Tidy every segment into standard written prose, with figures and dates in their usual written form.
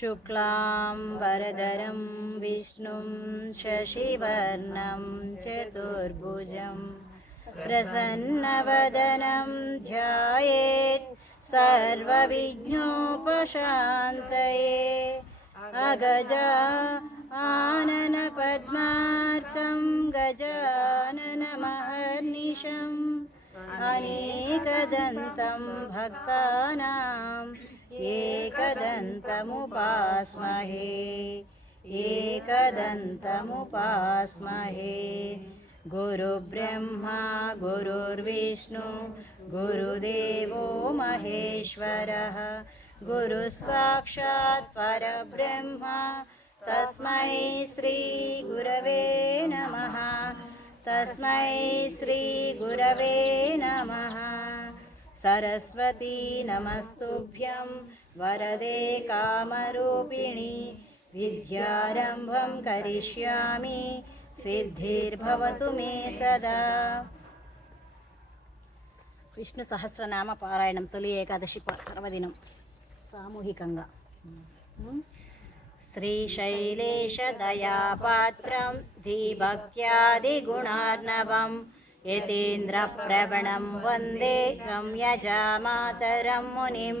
शुक्लांबरधरं विष्णुं शशिवर्णं चतुर्भुजं प्रसन्नवदनं ध्यायेत् सर्वविघ्नोपशान्तये। अगजा आननपद्मार्कं गजाननमहर्निशम् अनेकदन्तं भक्तानाम् एकदन्तमुपास्महे। एकदन्तमुपास्महे। गुरुब्रह्मा गुरुर्विष्णु गुरुदेवो महेश्वरः गुरुः साक्षात् परब्रह्म तस्मै श्री गुरवे नमः। तस्मै श्री गुरवे नमः। सरस्वती नमस्तुभ्यं वरदे कामरूपिणि विद्यारम्भं करिष्यामि सिद्धिर्भवतु मे सदा। విష్ణు సహస్రనామ పారాయణం తొలి ఏకాదశి పర్వదినం సామూహికంగా. శ్రీశైలేశదయాపాత్రం ధీభక్త్యాదిగుణార్ణవం యతీంద్రప్రవణం వందే రమ్యజామాతరం మునిం.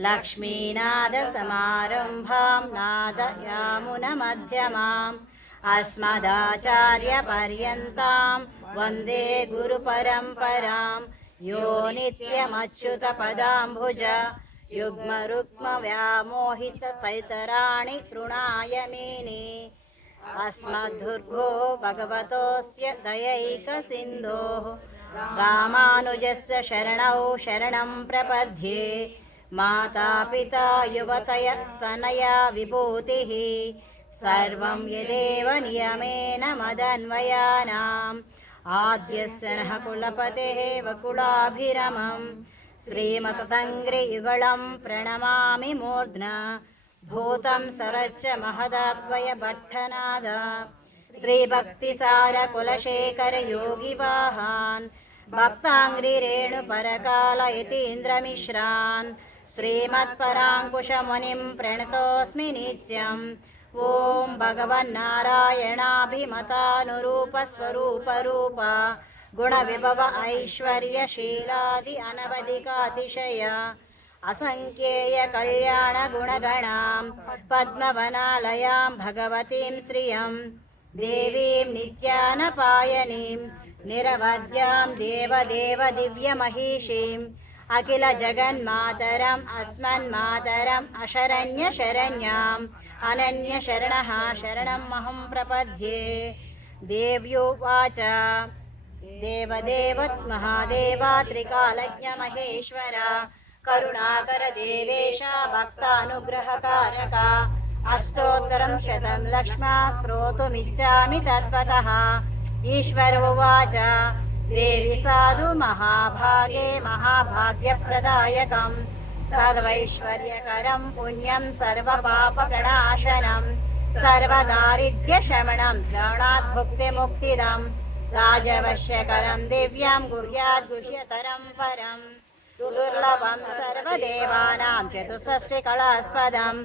లక్ష్మీనాథసమారంభాం నాదయామునమధ్యమాం అస్మదాచార్యపర్యంతాం వందే గురుపరంపరాం. यो नित्यमच्युतपदाम्बुज युग्मरुक्मव्यामोहितसैतराणि तृणाय मेने. अस्मद्भुर्गो भगवतोऽस्य दयैकसिन्धोः रामानुजस्य शरणौ शरणं प्रपद्ये. मातापिता युवतयस्तनया विभूतिः सर्वं यदेव नियमेन मदन्वयानाम्. आद्यस्य नः कुलपतेः वकुलाभिरमं श्रीमततङ्घ्रियुगलं प्रणमामि मूर्ध्ना. भूतं सरच्च महदात्वय भट्टनाद श्रीभक्तिसारकुलशेखरयोगिवाहान् भक्ताङ्घ्रिरेणुपरकालयतीन्द्रमिश्रान् श्रीमत्पराङ्कुशमुनिं प्रणतोऽस्मि नित्यम्. ओं भगवन्नारायणाभिमतानुरूपस्वरूपरूप गुणविभव ऐश्वर्यशीलादि अनवधिकातिशय असङ्ख्येय कल्याणगुणगणां पद्मवनालयां भगवतीं श्रियं देवीं नित्यानपायनीं निरवध्यां देवदेव दिव्यमहिषीम् अखिल जगन्मातरम् अस्मन्मातरम् अशरण्यशरण्याम् अनन्यशरणः शरणमहं प्रपद्ये. देव्योवाच देवदेव महादेव त्रिकालज्ञ महेश्वर करुणाकर देवेश भक्तानुग्रहकारक. अष्टोत्तरं शतं लक्ष्म्या श्रोतुमिच्छामि तत्त्वतः. ईश्वर उवाच देवि साधु महाभागे महाभाग्यप्रदायकम् सर्वैश्वर्यकरं पुण्यं सर्वपापप्रणाशनं सर्वदारिद्र्यशमनं श्रवणात् भुक्तिमुक्तिदं. राजवश्यकरं दिव्यं गुह्यात् गुह्यतरं परं दुर्लभं सर्वदेवानां चतुष्षष्टिकलास्पदं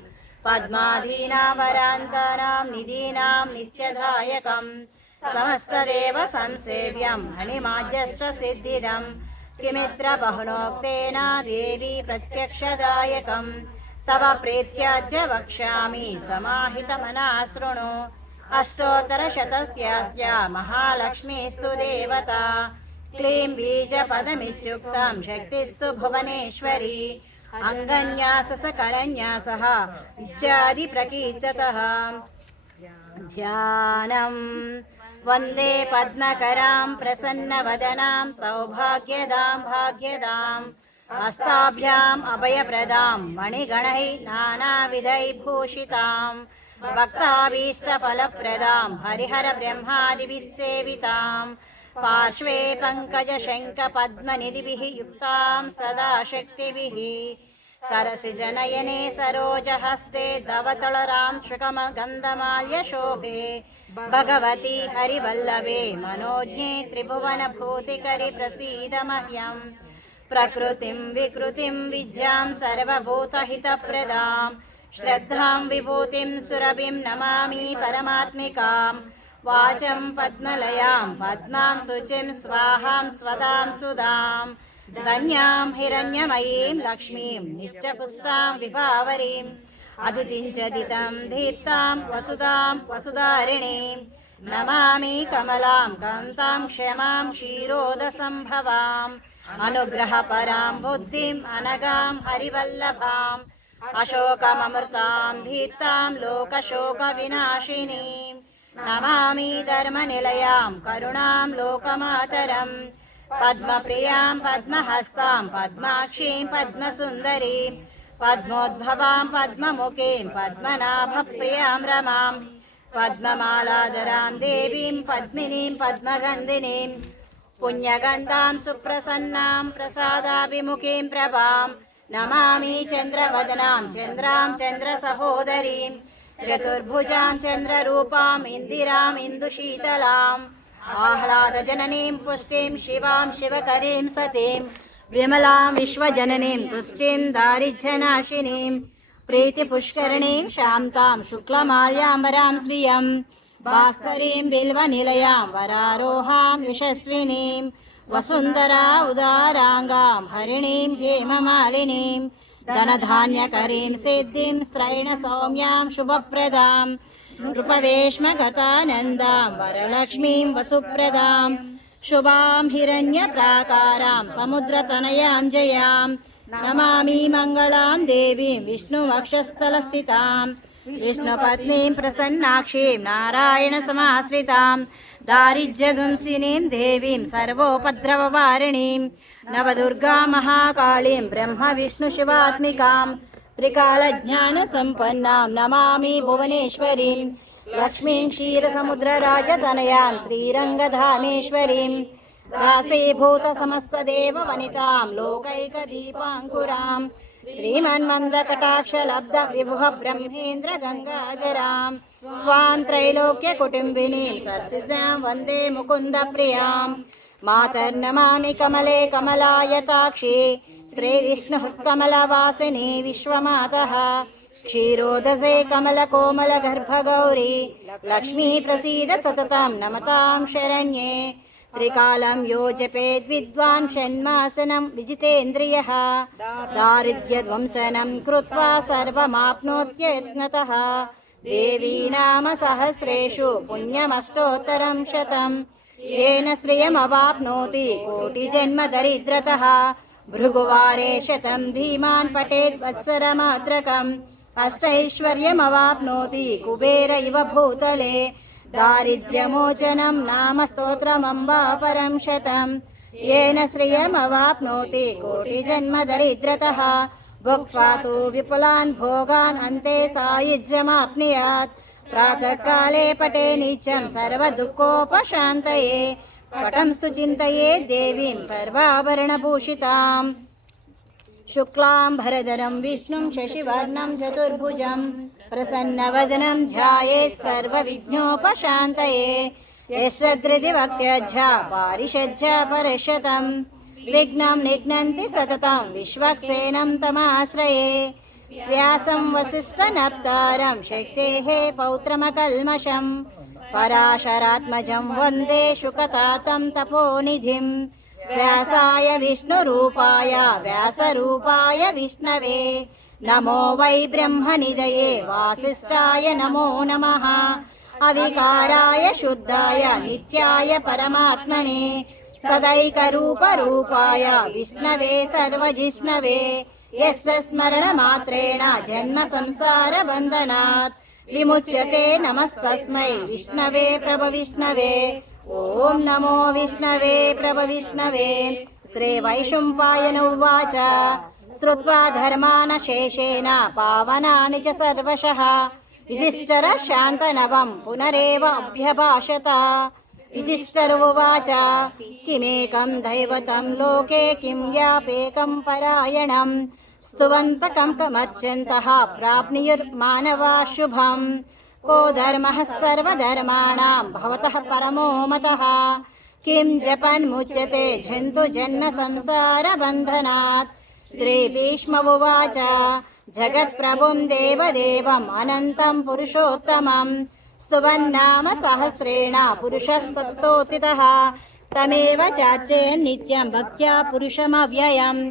पद्मादीनां वरान्तानां निधीनां नित्यदायकं समस्तदेव संसेव्यं मणिमाज्यष्टसिद्धिदम्. किमित्र बहुनोक्तेन देवी प्रत्यक्षदायकं तव प्रीत्याज्य वक्ष्यामि समाहितमनः शृणु. अष्टोत्तरशतस्यास्य महालक्ष्मीस्तु देवता क्लीं बीजपदमित्युक्तं शक्तिस्तु भुवनेश्वरी अङ्गन्यासकरन्यासः इत्यादि प्रकीर्ततः. ध्यानम् वन्दे पद्मकरां प्रसन्नवदनां सौभाग्यदां भाग्यदाम्. हस्ताभ्याम् अभयप्रदां मणिगणैः नानाविधैः भूषितां भक्ताभीष्टफलप्रदां हरिहरब्रह्मादिभिः सेवितां. पार्श्वे पङ्कजशङ्खपद्मनिधिभिः युक्तां सदा शक्तिभिः. सरसिजनयने सरोजहस्ते धवतलरां शुकमगन्धमाल्यशोभे. भगवती हरिवल्लभे मनोज्ञे त्रिभुवनभूतिकरि प्रसीद मह्यम्. प्रकृतिं विकृतिं विद्यां सर्वभूतहितप्रदां श्रद्धां विभूतिं सुरभिं नमामि परमात्मिकां वाचं पद्मलयां पद्मां शुचिं स्वाहां स्वदां सुधां धन्यां हिरण्यमयीं लक्ष्मीं नित्यपुष्टां विभावरीम् अदितिं च दितं दीप्तां वसुधां वसुधारिणीं नमामि कमलां कान्तां क्षमां क्षीरोदसम्भवाम् अनुग्रहपरां बुद्धिम् अनगां हरिवल्लभाम् अशोकममृतां दीप्तां लोकशोकविनाशिनीं नमामि धर्मनिलयां करुणां लोकमातरम् पद्मप्रियां पद्महस्तां पद्माक्षीं पद्मसुन्दरीं पद्मोद्भवां पद्ममुखीं पद्मनाभप्रियां रमां पद्ममालाधरां देवीं पद्मिनीं पद्मगन्धिनीं पुण्यगन्धां सुप्रसन्नां प्रसादाभिमुखीं प्रभां नमामि चन्द्रवदनां चन्द्रां चन्द्रसहोदरीं चतुर्भुजां चन्द्ररूपाम् इन्दिराम् इन्दुशीतलाम् आह्लादजननीं पुष्टिं शिवां शिवकरीं सतीं विमलां विश्वजननीं तुष्टिं दारिद्र्यनाशिनीं प्रीतिपुष्करणीं शान्तां शुक्लमाल्याम्बरां श्रियं भास्करीं बिल्वनिलयां वरारोहां यशस्विनीं वसुन्धरा उदाराङ्गां हरिणीं हेममालिनीं धनधान्यकरीं सिद्धिं स्त्रैणसौम्यां शुभप्रदां नृपवेश्मगतानन्दां वरलक्ष्मीं वसुप्रदां शुभां हिरण्यप्राकारां समुद्रतनयां जयां नमामि मङ्गलां देवीं विष्णुवक्षस्थलस्थितां विष्णुपत्नीं प्रसन्नाक्षीं नारायणसमाश्रितां दारिद्र्यध्वंसिनीं देवीं सर्वोपद्रववारिणीं नवदुर्गा महाकालीं ब्रह्मविष्णुशिवात्मिकां त्रिकालज्ञानसम्पन्नां नमामि भुवनेश्वरीं लक्ष्मीं क्षीरसमुद्रराजतनयां श्रीरङ्गधामेश्वरीं दासीभूतसमस्तदेववनितां लोकैकदीपाङ्कुरां श्रीमन्मन्दकटाक्षलब्धविभुः ब्रह्मेन्द्रगङ्गाधरां त्वां त्रैलोक्यकुटुम्बिनीं सरसिजां वन्दे मुकुन्दप्रियां मातर्नमामि कमले कमलायताक्षी श्रीविष्णुः विश्वमातः क्षीरोदसे कमलकोमलगर्भगौरी लक्ष्मी प्रसीद सततं नमतां शरण्ये त्रिकालं यो जपेद् विद्वान् षण्मासनं विजितेन्द्रियः दारिद्र्यध्वंसनं कृत्वा सर्वमाप्नोत्ययत्नतः देवी नाम सहस्रेषु पुण्यमष्टोत्तरं शतं येन श्रियमवाप्नोति कोटिजन्म दरिद्रतः भृगुवारे शतं धीमान् पठेत् वत्सरमात्रकम् अष्टैश्वर्यमवाप्नोति कुबेर इव भूतले दारिद्र्यमोचनं नाम स्तोत्रमम्बा परं शतं येन श्रियमवाप्नोति कोटिजन्म दरिद्रतः भुक्त्वा तु विपुलान् भोगान् अन्ते सायुज्यमाप्नुयात् प्रातःकाले पठे नित्यं सर्वदुःखोपशान्तये पटं सुचिन्तये देवीं सर्वाभरणभूषिताम् शुक्लां भरधरं विष्णुं शशिवर्णं चतुर्भुजं प्रसन्नवदनं ध्यायेत् सर्वविघ्नोपशान्तये यस्यधृति भक्त्यज्झा पारिषज्झा परशतं विघ्नं निघ्नन्ति सततं विश्वक्सेनं तमाश्रये व्यासं वसिष्ठनप्तारं शक्तेः पौत्रमकल्मषं पराशरात्मजं वन्दे शुकतातं तपोनिधिं व्यासाय विष्णुरूपाय व्यासरूपाय विष्णवे नमो वै ब्रह्मनिधये वासिष्ठाय नमो नमः अविकाराय शुद्धाय नित्याय परमात्मने सदैकरूपरूपाय विष्णवे सर्वजिष्णवे यस्य स्मरणमात्रेण जन्म संसारबन्धनात् विमुच्यते नमस्तस्मै विष्णवे प्रभविष्णवे ॐ नमो विष्णवे प्रभविष्णवे श्रीवैशम्पायन उवाच श्रुत्वा धर्मान् शेषेण पावनानि च सर्वशः युधिष्ठिर शान्तनवं पुनरेव अभ्यभाषत युधिष्ठिर उवाच किमेकं दैवतं लोके किं व्यापेकं परायणं स्तुवन्तकं कमर्चन्तः प्राप्नुयुर्मानवा शुभं को धर्मः सर्वधर्माणां भवतः परमो मतः किं जपन्मुच्यते जन्तु जन्म संसारबन्धनात् श्रीभीष्म उवाच जगत्प्रभुं देवदेवम् अनन्तं पुरुषोत्तमं स्तुवन्नाम सहस्रेण पुरुषस्ततोत्थितः तमेव चार्चयन् नित्यं भक्त्या पुरुषमव्ययम्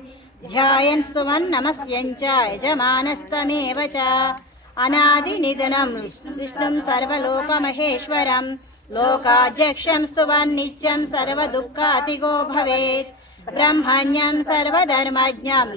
ध्यायन् स्तुवन् नमस्यन् च यजमानस्तमेव च अनादिनिधनं विष्णुं सर्वलोकमहेश्वरं लोकाध्यक्षं स्तुवन् नित्यं सर्वदुःखातिगो भवेत् ब्रह्मण्यं सर्वधर्मज्ञं